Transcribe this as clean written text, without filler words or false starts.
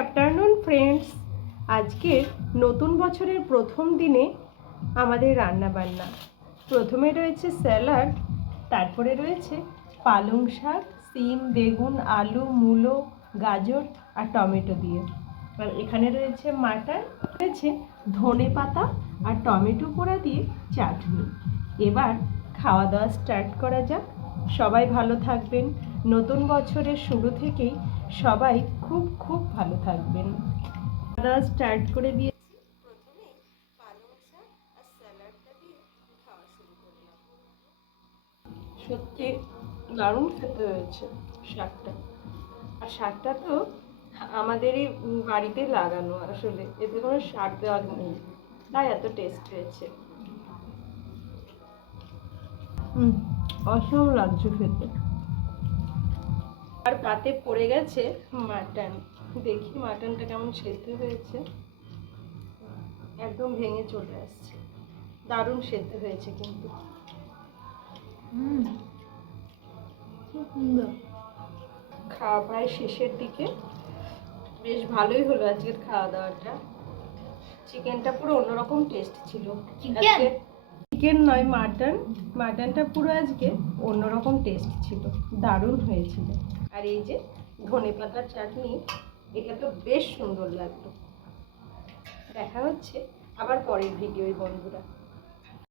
Afternoon friends. আজকের নতুন বছরের প্রথম দিনে আমাদের রান্না বান্না। প্রথমে রয়েছে স্যালাড, তারপরে রয়েছে পালং শাক, সিম, বেগুন, আলু, মূলো, গাজর আর টমেটো দিয়ে। আর এখানে রয়েছে মাটন, রয়েছে ধনে পাতা আর টমেটো পোড়া দিয়ে চাটনি। এবার খাওয়া দাওয়া স্টার্ট করা যাক। সবাই ভালো থাকবেন। নতুন বছরের শুরু থেকেই সবাই খুব খুব ভালো থাকবেন। খাওয়া দাওয়া স্টার্ট করে দিয়েছি। প্রথমে পালং শাক আর স্যালাডটা দিয়ে খাওয়া শুরু করলাম। সত্যি দারুণ খেতে হয়েছে শাকটা। আর শাকটা তো আমাদেরই বাড়িতে লাগানো, আসলে এতে কোনো সার দেওয়া নেই, তাই এত টেস্ট হয়েছে। অসম লাগছে খেতে। আর পাতে পড়ে গেছে মাটন। দেখি মাটনটা কেমন সেদ্ধ হয়েছে। একদম ভেঙে চলে আসছে। দারুণ সেদ্ধ হয়েছে কিন্তু। খুব সুন্দর। খাওয়া প্রায় শেষের দিকে। বেশ ভালোই হলো আজকের খাওয়া দাওয়াটা। চিকেনটা পুরো অন্যরকম টেস্ট ছিল। চিকেন নয়, মাটনটা পুরো আজকে অন্যরকম টেস্ট ছিল, দারুণ হয়েছিল। আর এই যে ধনেপাতার চাটনি, এটা তো বেশ সুন্দর লাগলো। দেখা হচ্ছে আবার পরের ভিডিওয় বন্ধুরা।